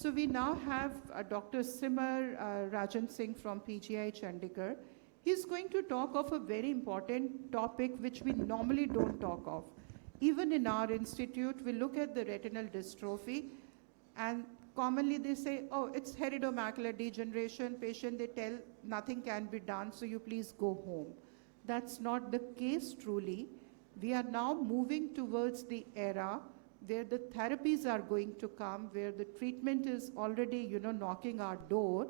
So we now have Dr. Simar Rajan Singh from PGI Chandigarh. He's going to talk of a very important topic which we normally don't talk of. Even in our institute, we look at the retinal dystrophy, and commonly they say, oh, it's heredomacular degeneration. Patient, they tell nothing can be done, so you please go home. That's not the case truly. We are now moving towards the era where the therapies are going to come, where the treatment is already, knocking our door.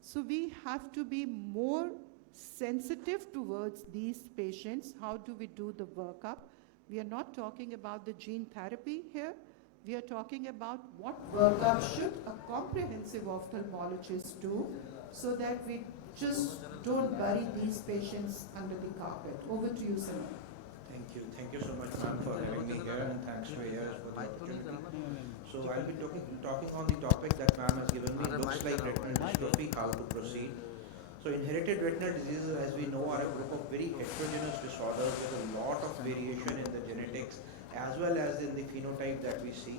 So we have to be more sensitive towards these patients. How do we do the workup? We are not talking about the gene therapy here. We are talking about what workup should a comprehensive ophthalmologist do so that we just don't bury these patients under the carpet. Over to you, Simar. Thank you. Thank you so much, ma'am, for having me here, and thanks to AIOS for the opportunity. So I'll be talking on the topic that ma'am has given me. Looks like retinal dystrophy, how to proceed. So inherited retinal diseases, as we know, are a group of very heterogeneous disorders with a lot of variation in the genetics as well as in the phenotype that we see.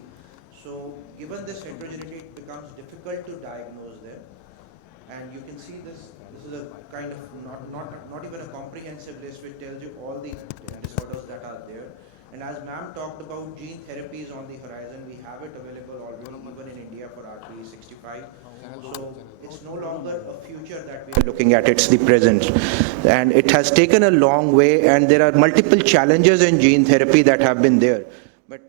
So given this heterogeneity, it becomes difficult to diagnose them. And you can see this is a kind of not even a comprehensive list which tells you all the disorders that are there. And as ma'am talked about, gene therapy is on the horizon. We have it available already even in India for RPE65. So it's no longer a future that we are looking at, it's the present. And it has taken a long way, and there are multiple challenges in gene therapy that have been there. But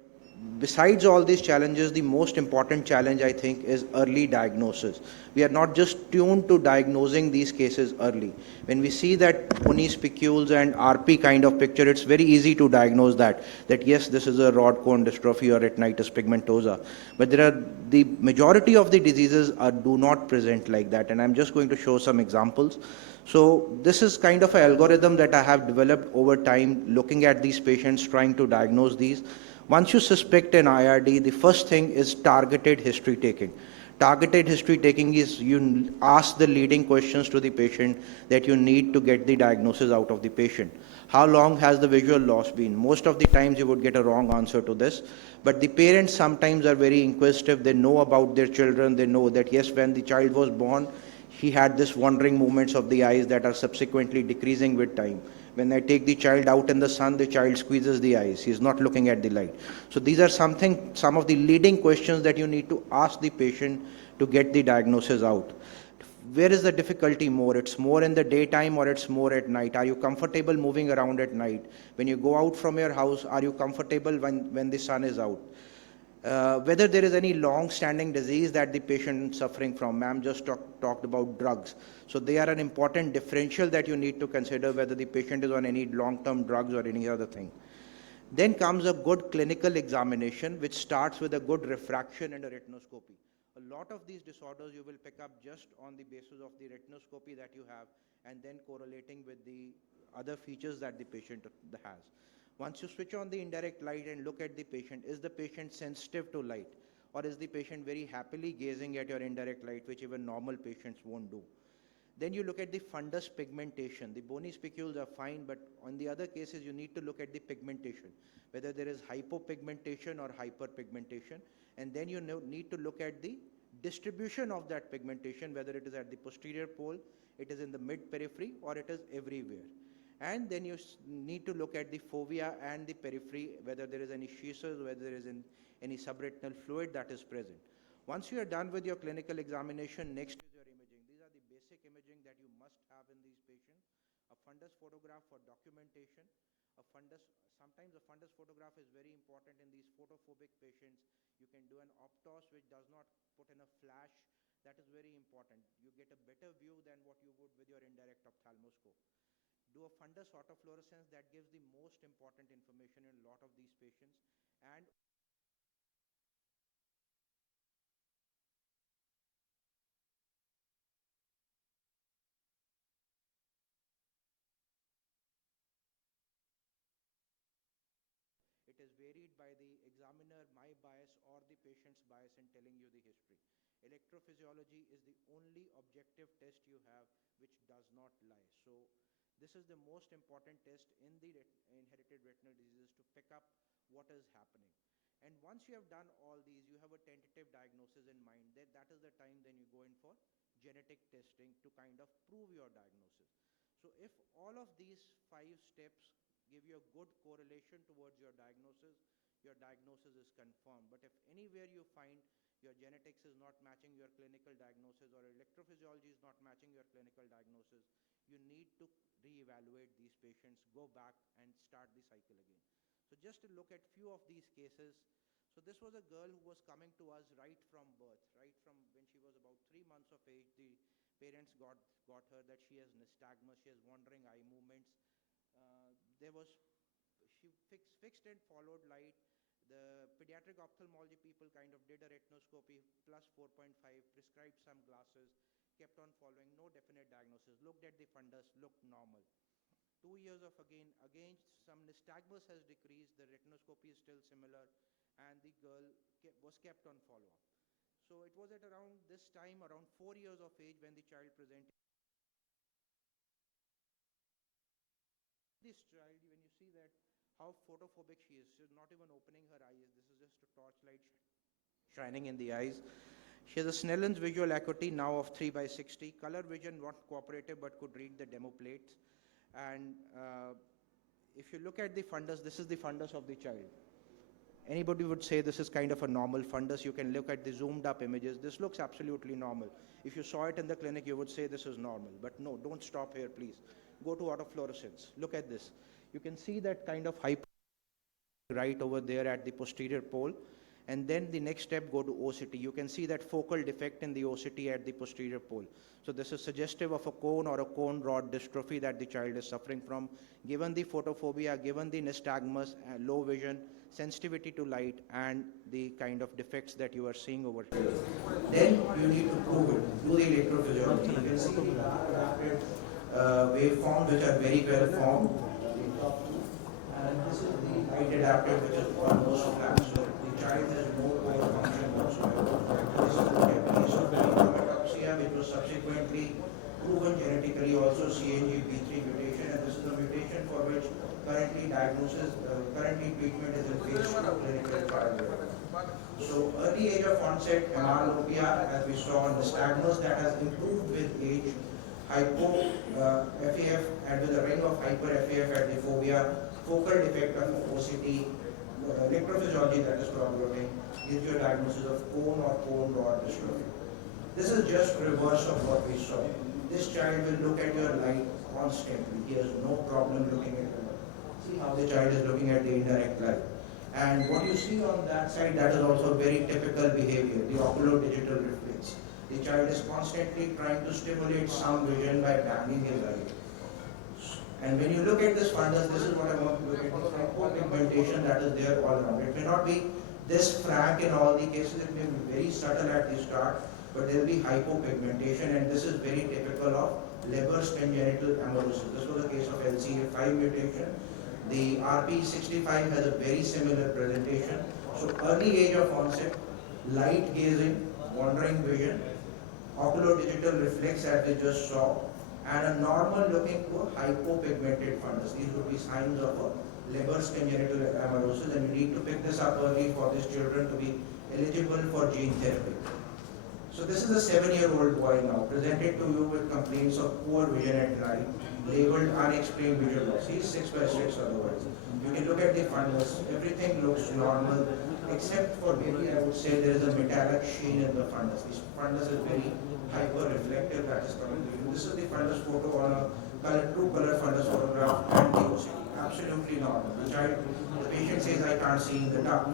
besides all these challenges, the most important challenge, I think, is early diagnosis. We are not just tuned to diagnosing these cases early. When we see that bony spicules and RP kind of picture, it's very easy to diagnose that yes, this is a rod cone dystrophy or retinitis pigmentosa. But the majority of the diseases do not present like that, and I'm just going to show some examples. So this is kind of an algorithm that I have developed over time, looking at these patients, trying to diagnose these. Once you suspect an IRD, the first thing is targeted history taking. Targeted history taking is you ask the leading questions to the patient that you need to get the diagnosis out of the patient. How long has the visual loss been? Most of the times you would get a wrong answer to this, but the parents sometimes are very inquisitive. They know about their children. They know that yes, when the child was born, he had this wandering movements of the eyes that are subsequently decreasing with time. When I take the child out in the sun, the child squeezes the eyes. He's not looking at the light. So these are some of the leading questions that you need to ask the patient to get the diagnosis out. Where is the difficulty more? It's more in the daytime or it's more at night? Are you comfortable moving around at night? When you go out from your house, are you comfortable when the sun is out? Whether there is any long-standing disease that the patient is suffering from. Ma'am just talked about drugs. So they are an important differential that you need to consider, whether the patient is on any long-term drugs or any other thing. Then comes a good clinical examination, which starts with a good refraction and a retinoscopy. A lot of these disorders you will pick up just on the basis of the retinoscopy that you have, and then correlating with the other features that the patient has. Once you switch on the indirect light and look at the patient, is the patient sensitive to light? Or is the patient very happily gazing at your indirect light, which even normal patients won't do? Then you look at the fundus pigmentation. The bony spicules are fine, but on the other cases, you need to look at the pigmentation, whether there is hypopigmentation or hyperpigmentation. And then you need to look at the distribution of that pigmentation, whether it is at the posterior pole, it is in the mid-periphery, or it is everywhere. And then you need to look at the fovea and the periphery, whether there is any schisis, whether there is any subretinal fluid that is present. Once you are done with your clinical examination, next is your imaging. These are the basic imaging that you must have in these patients. A fundus photograph for documentation. Sometimes a fundus photograph is very important in these photophobic patients. You can do an optos which does not put in a flash. That is very important. You get a better view than what you would with your indirect ophthalmoscope. Do a fundus autofluorescence that gives the most important information in a lot of these patients. And it is varied by the examiner, my bias, or the patient's bias in telling you the history. Electrophysiology is the only objective test you have which does not lie. So this is the most important test in the inherited retinal diseases to pick up what is happening. And once you have done all these, you have a tentative diagnosis in mind. That is the time then you go in for genetic testing to kind of prove your diagnosis. So if all of these 5 steps give you a good correlation towards your diagnosis is confirmed. But if anywhere you find your genetics is not matching your clinical diagnosis or electrophysiology is not matching your clinical diagnosis, you need to reevaluate these patients, go back and start the cycle again. So just to look at few of these cases. So this was a girl who was coming to us right from birth, right from when she was about 3 months of age. The parents got her that she has nystagmus, she has wandering eye movements. She fixed and followed light. The pediatric ophthalmology people kind of did a retinoscopy plus 4.5, prescribed some glasses, kept on following, no definite diagnosis, looked at the fundus, looked normal. 2 years of again some nystagmus has decreased, the retinoscopy is still similar, and the girl was kept on follow-up. So it was at around this time, around 4 years of age, when the child presented. This child, when you see that how photophobic she is, she's not even opening her eyes. This is just a torchlight shining in the eyes. She has a Snellen's visual acuity now of 3/60. Color vision not cooperative but could read the demo plates. And if you look at the fundus, this is the fundus of the child. Anybody would say this is kind of a normal fundus. You can look at the zoomed up images. This looks absolutely normal. If you saw it in the clinic, you would say this is normal. But no, don't stop here, please. Go to autofluorescence. Look at this. You can see that kind of hyper right over there at the posterior pole. And then the next step, go to OCT. You can see that focal defect in the OCT at the posterior pole. So this is suggestive of a cone or a cone rod dystrophy that the child is suffering from. Given the photophobia, given the nystagmus, low vision, sensitivity to light, and the kind of defects that you are seeing over here. Then you need to prove it. Do the electrophysiology. You can see the adapted waveforms which are very well formed. And this is the light adapted, which is almost flat. So the child has no eye function whatsoever. This is the case of dermatopsia, which was subsequently proven genetically, also CNGB3 mutation, and this is a mutation for which currently treatment is in phase 2 clinical trial. So early age of onset MROPR, as we saw in the nystagmus, that has improved with age. Hypo FAF and with a ring of hyper FAF at the fovea, focal defect of OCT, electrophysiology that is problematic, gives you a diagnosis of cone or cone rod dystrophy. This is just reverse of what we saw. This child will look at your light constantly. He has no problem looking at your light. See how the child is looking at the indirect light. And what you see on that side, that is also very typical behavior, the oculo-digital reflex. The child is constantly trying to stimulate some vision by banging his eye. And when you look at this fundus, this is what I want to look at, the hypopigmentation that is there all around. It may not be this frank in all the cases, it may be very subtle at the start, but there will be hypopigmentation, and this is very typical of Leber's congenital amaurosis. This was a case of LCA5 mutation. The RP65 has a very similar presentation. So early age of onset, light gazing, wandering vision, oculo-digital reflex as we just saw, and a normal looking to a hypopigmented fundus. These would be signs of a Leber's congenital amaurosis, and you need to pick this up early for these children to be eligible for gene therapy. So this is a 7-year-old boy now, presented to you with complaints of poor vision at night, labeled unexplained visual loss. He is 6/6 otherwise. You can look at the fundus, everything looks normal, except for maybe I would say there is a metallic sheen in the fundus. This fundus is very hyper-reflective, that is coming to you. This is the fundus photo on a true color fundus photograph and the OCT. Absolutely normal. The patient says, I can't see in the dark.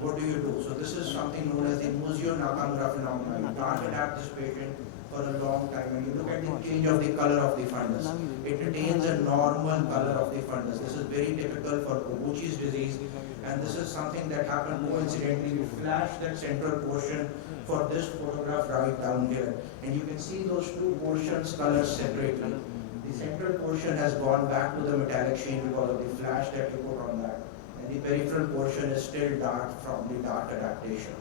What do you do? So this is something known as the Museo Nakamura phenomenon. You can't adapt this patient for a long time. When you look at the change of the color of the fundus, it retains a normal color of the fundus. This is very typical for Obuchi's disease, and this is something that happened coincidentally. We flashed that central portion for this photograph right down here, and you can see those two portions colored separately. The central portion has gone back to the metallic sheen because of the flash that you put on that. And the peripheral portion is still dark from the dark adaptation.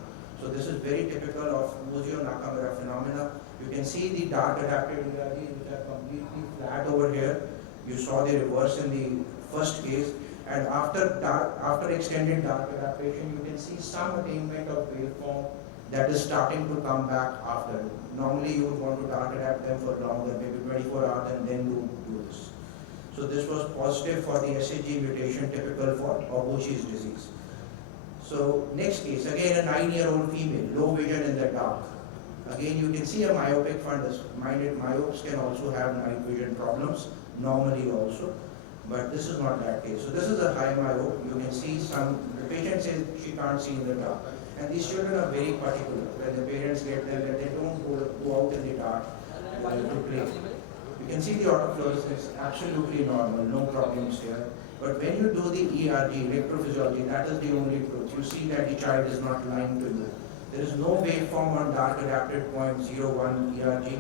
So this is very typical of Museo Nakamura phenomena. You can see the dark adapted areas which are completely flat over here. You saw the reverse in the first case. And after extended dark adaptation, you can see some attainment of waveform. that is starting to come back after. Normally you would want to dark adapt them for longer, maybe 24 hours, and then do this. So this was positive for the SAG mutation typical for Obuchi's disease. So next case, again a 9-year-old female, low vision in the dark. Again you can see a myopic fundus. Minded myopes can also have night vision problems, normally also, but this is not that case. So this is a high myope. You can see the patient says she can't see in the dark. And these children are very particular. When the parents get them, that they don't go out in the dark to play. You can see the autofluorescence, absolutely normal, no problems here. But when you do the ERG, electrophysiology, that is the only truth. You see that the child is not lying to you. There is no waveform on dark adapted 0.01 ERG.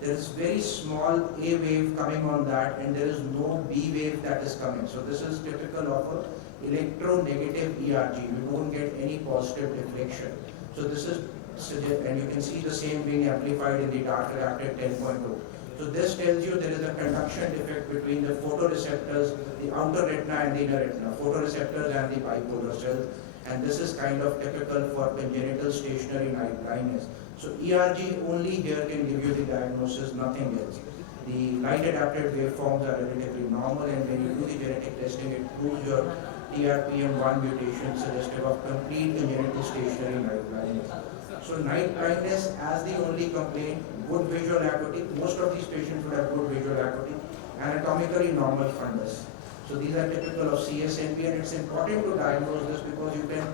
There is very small A wave coming on that, and there is no B wave that is coming. So this is typical of a electronegative ERG. You don't get any positive deflection. So this is, and you can see the same being amplified in the dark adapted 10.0. So this tells you there is a conduction defect between the photoreceptors, the outer retina and the inner retina, photoreceptors and the bipolar cells. And this is kind of typical for congenital stationary night blindness. So ERG only here can give you the diagnosis, nothing else. The light adapted waveforms are relatively normal, and when you do the genetic testing, it proves your TRPM1 mutation suggestive of complete congenital stationary night blindness. So night blindness as the only complaint, good visual acuity. Most of these patients would have good visual acuity, anatomically normal fundus. So these are typical of CSNP, and it's important to diagnose this because you can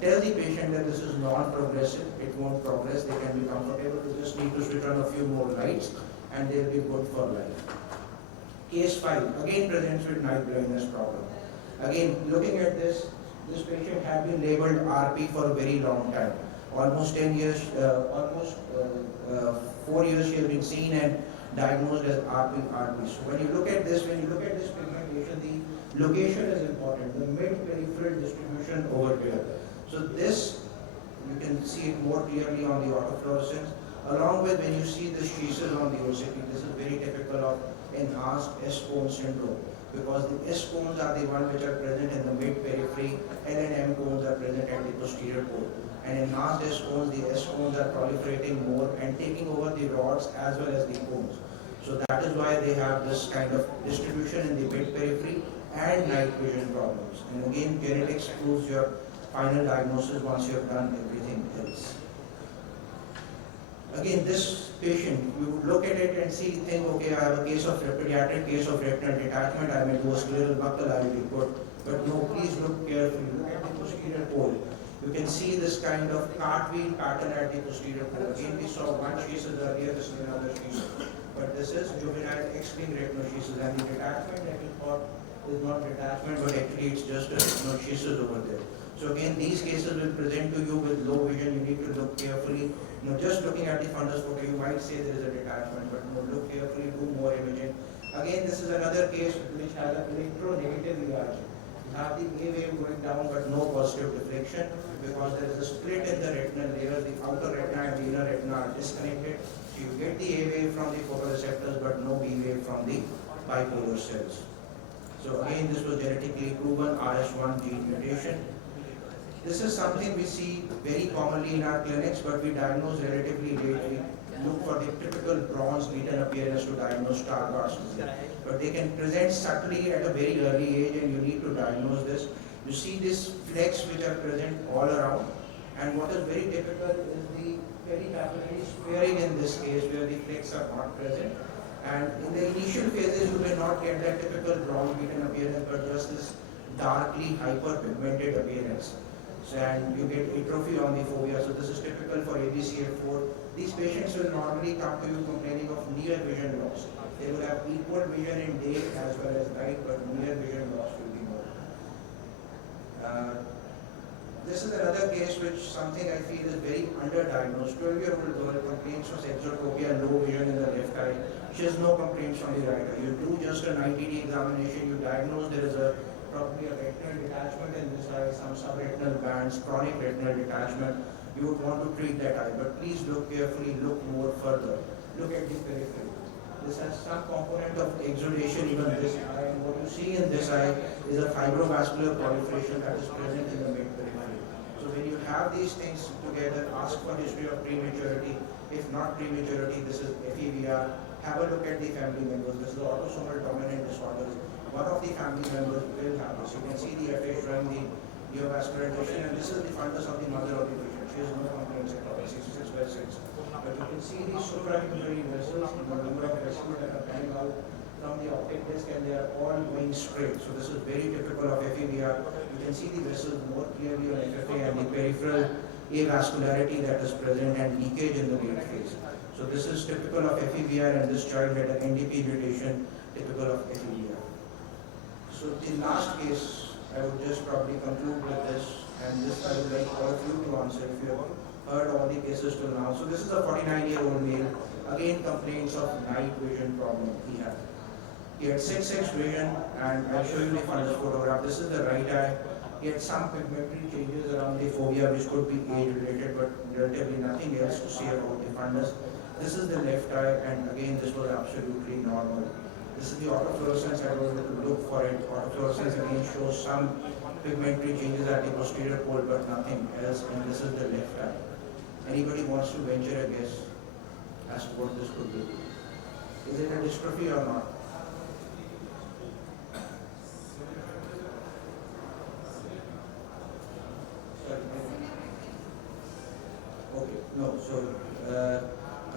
tell the patient that this is non-progressive, it won't progress, they can be comfortable, they just need to switch on a few more lights and they'll be good for life. Case 5, again presents with night blindness problem. Again, looking at this patient had been labeled RP for a very long time. Almost 10 years, 4 years she has been seen and diagnosed as RP. So when you look at this pigmentation, the location is important, the mid-peripheral distribution over here. So this, you can see it more clearly on the autofluorescence, along with when you see the schieces on the OCT. This is very typical of enhanced S-cone syndrome, because the S-cones are the ones which are present in the mid-periphery, L and M cones are present at the posterior pole. And enhanced S-cones, the S-cones are proliferating more and taking over the rods as well as the cones. So that is why they have this kind of distribution in the mid-periphery and night vision problems. And again, genetics proves your final diagnosis once you have done everything else. Again, this patient, you look at it and think, okay, I have a pediatric case of retinal detachment, I may do a scleral buckle, I will be good. But no, please look carefully. Look at the posterior pole. You can see this kind of cartwheel pattern at the posterior pole. Again, we saw one schisis earlier, this is another schisis. But this is juvenile X-linked retinoschisis, and the detachment that we thought is not detachment, but actually it's just a retinoschisis over there. So again, these cases will present to you with low vision. You need to look carefully. Just looking at the fundus photo, you might say there is a detachment, but look carefully, do more imaging. Again, this is another case which has an electronegative ERG. You have the A wave going down, but no positive deflection because there is a split in the retinal layer. The outer retina and the inner retina are disconnected. So you get the A wave from the photoreceptors, but no B wave from the bipolar cells. So again, this was genetically proven RS1 gene mutation. This is something we see very commonly in our clinics, but we diagnose relatively late. We look for the typical bronze lesion appearance to diagnose Stargardt's disease. But they can present subtly at a very early age, and you need to diagnose this. You see these flecks which are present all around, and what is very typical is the pericapillary sparing in this case, where the flecks are not present. And in the initial phases, you may not get that typical bronze lesion appearance, but just this darkly hyperpigmented appearance. And you get atrophy on the fovea. So this is typical for ABCA4. These patients will normally come to you complaining of near vision loss. They will have equal vision in day as well as night, but near vision loss will be more. This is another case which something I feel is very underdiagnosed. 12-year-old girl complains of exotropia, low vision in the left eye. She has no complaints on the right eye. You do just a 90-day examination, you diagnose there is probably a retinal detachment in this eye, some subretinal bands, chronic retinal detachment. You would want to treat that eye, but please look carefully, look more further. Look at the periphery. This has some component of exudation even in this eye, and what you see in this eye is a fibrovascular proliferation that is present in the mid-periphery. So when you have these things together, ask for history of prematurity. If not prematurity, this is FEVR. Have a look at the family members. This is autosomal dominant disorders. One of the family members will have this. You can see the FA showing the neovascular condition, and this is the fundus of the mother of the patient. She has no complaints at all, 66/6. But you can see the supranucleary vessels, the number of vessels that are coming out from the optic disc, and they are all going straight. So this is very typical of FEVR. You can see the vessels more clearly on FFA and the peripheral avascularity that is present and leakage in the late phase. So this is typical of FEVR, and this child had an NDP mutation typical of FEVR. So the last case, I would just probably conclude with this, and this I would like all of you to answer if you have heard all the cases till now. So this is a 49-year-old male, again complaints of night vision problem he had. He had 6/6 vision, and I'll show you the fundus photograph. This is the right eye. He had some pigmentary changes around the fovea which could be age-related, but relatively nothing else to say about the fundus. This is the left eye, and again this was absolutely normal. This is the autofluorescence. I was able to look for it. Autofluorescence again shows some pigmentary changes at the posterior pole, but nothing else, and this is the left eye. Anybody wants to venture a guess as to what this could be? Is it a dystrophy or not? Okay, no. So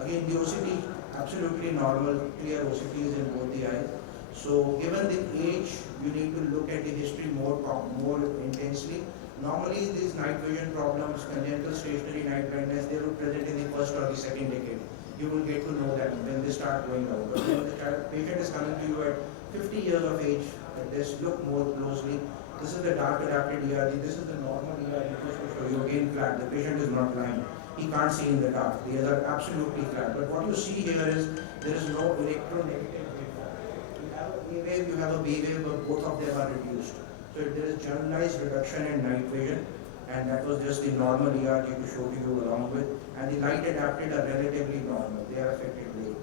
again, the OCT absolutely normal, clear OCTs in both the eyes. So given the age, you need to look at the history more intensely. Normally, these night vision problems, congenital stationary night blindness, they will present in the first or the second decade. You will get to know that when they start going out. But when the patient is coming to you at 50 years of age, just look more closely. This is the dark adapted ERG. This is the normal ERG. Just to show you again flat. The patient is not blind. He can't see in the dark. These are absolutely flat. But what you see here is there is no electronegative waveform. You have a A wave, you have a B wave, but both of them are reduced. So there is generalized reduction in night vision, and that was just the normal ERG to show to you along with. And the light adapted are relatively normal. They are affected late.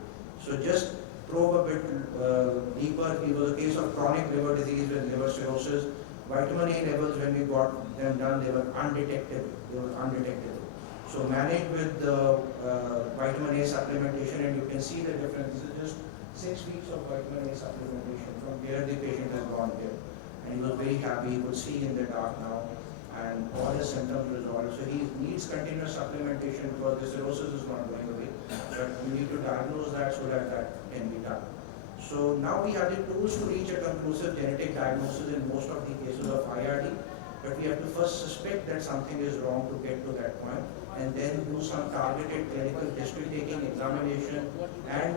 So just probe a bit deeper. It was a case of chronic liver disease with liver cirrhosis. Vitamin A levels, when we got them done, they were undetectable. So manage with the vitamin A supplementation, and you can see the difference. This is just 6 weeks of vitamin A supplementation. From here, the patient has gone here. And he was very happy. He could see in the dark now, and all his symptoms resolved. So he needs continuous supplementation because the cirrhosis is not going away. But you need to diagnose that so that that can be done. So now we have the tools to reach a conclusive genetic diagnosis in most of the cases of IRD. But we have to first suspect that something is wrong to get to that point, and then do some targeted clinical history-taking examination and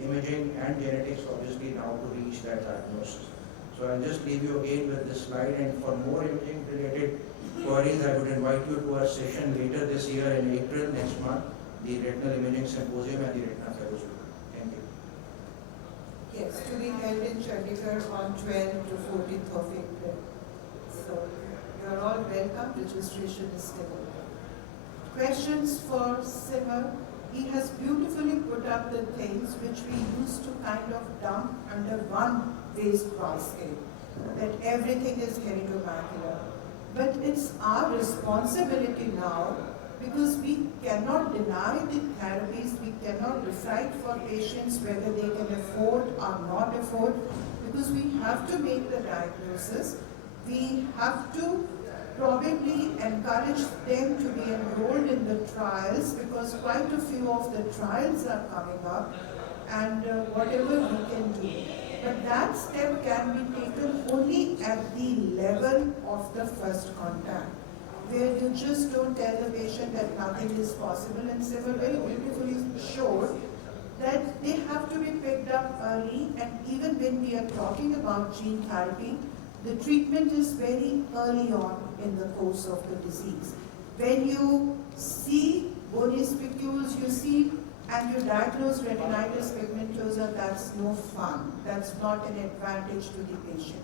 imaging and genetics, obviously, now to reach that diagnosis. So I'll just leave you again with this slide, and for more imaging-related queries, I would invite you to our session later this year in April next month, the Retinal Imaging Symposium and the Retina Fellowship. Thank you. Yes, to be held in Chandigarh on 12th to 14th of April. So you are all welcome. Registration is still open. Questions for Simar? He has beautifully put up the things which we used to kind of dump under one waste basket, that everything is heritomacular. But it's our responsibility now, because we cannot deny the therapies, we cannot decide for patients whether they can afford or not afford, because we have to make the diagnosis. We have to probably encourage them to be enrolled in the trials, because quite a few of the trials are coming up, and whatever we can do. But that step can be taken only at the level of the first contact, where you just don't tell the patient that nothing is possible, and Simar very beautifully showed that they have to be picked up early. And even when we are talking about gene therapy, the treatment is very early on in the course of the disease. When you see bony spicules, you see, and you diagnose retinitis pigmentosa, that's no fun. That's not an advantage to the patient.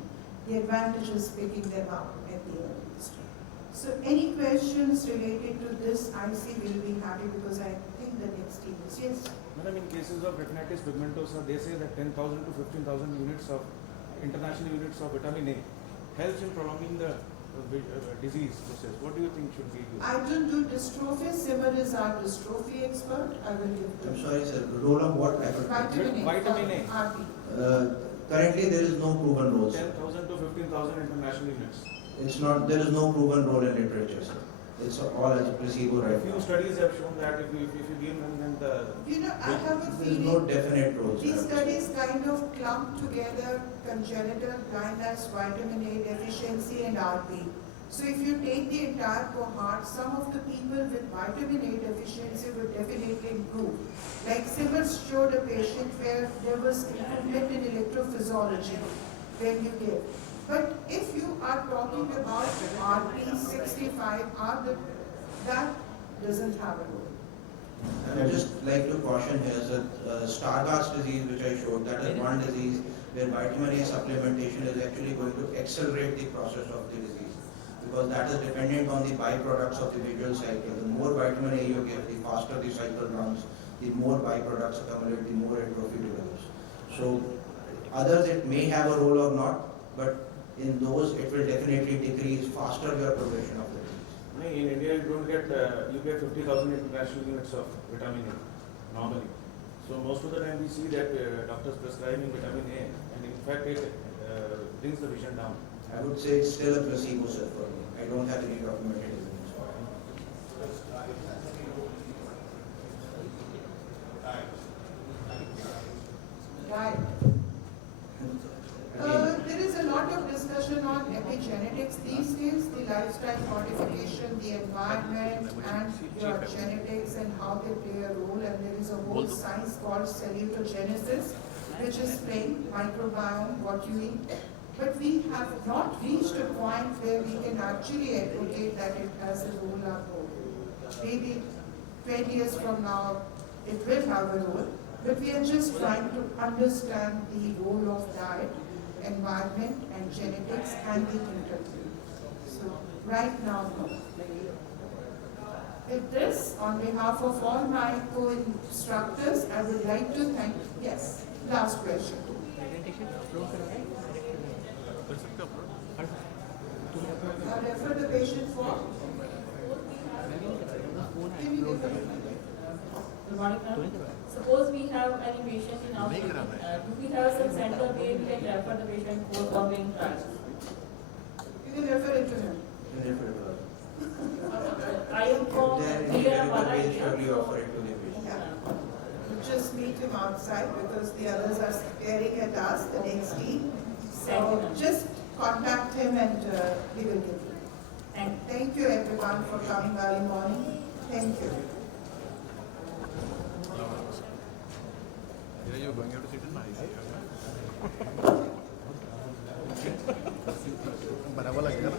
The advantage is picking them up at the earliest. So any questions related to this, IC will be happy, because I think the next team is, yes? Madam, in cases of retinitis pigmentosa, they say that 10,000 to 15,000 units of international units of vitamin A helps in prolonging the disease process, what do you think should be used? I don't do dystrophy. Simar is our dystrophy expert. I will give I'm you. sorry, sir. Role of what? Vitamin A. Vitamin A. RB. Currently, there is no proven role, sir. 10,000 to 15,000 international units. It's not. There is no proven role in literature, sir. It's all as a placebo A right few now. studies have shown that if you give them, then the You know, I have a There is no feeling definite role, sir. these studies kind of clump together congenital blindness, vitamin A deficiency, and RB. So if you take the entire cohort, some of the people with vitamin A deficiency will definitely improve. Like Simar showed a patient where there was improvement in electrophysiology when you give. But if you are talking about RP65, that doesn't have a role. I would just like to caution here that Stargardt's disease, which I showed, that is one disease where vitamin A supplementation is actually going to accelerate the process of the disease, because that is dependent on the byproducts of the visual cycle. The more vitamin A you give, the faster the cycle runs, the more byproducts accumulate, the more atrophy develops. So others it may have a role or not, but in those it will definitely decrease faster your progression of the disease. in India you don't get you get 50,000 international units of vitamin A normally. So most of the time we see that doctors prescribing vitamin A, and in fact it brings the vision down. I would say it's still a placebo, sir, for me. I don't have any documented evidence for it. Right. There is a lot of discussion on epigenetics these days, the lifestyle modification, the environment, and your genetics and how they play a role. And there is a whole science called salutogenesis, which is playing microbiome, what you eat. But we have not reached a point where we can actually advocate that it has a role or no. Maybe 20 years from now, it will have a role. But we are just trying to understand the role of diet, environment, and genetics, and the interview. So right now, no. With this, on behalf of all my co-instructors, I would like to thank, yes, last question. Refer the patient for? Can you give it? Good morning, ma'am. Suppose we have any patient in our clinic, do we have some center where we can refer the patient for ongoing trials? You can refer it to him. I am from Then here, we surely offer it to the patient. Yeah. You just meet him outside because the others are staring at us, the next team. So just contact him and he will give you. And thank you everyone for coming early morning. Thank you. You're going to have to sit in my IC. बराबर लगेगा ना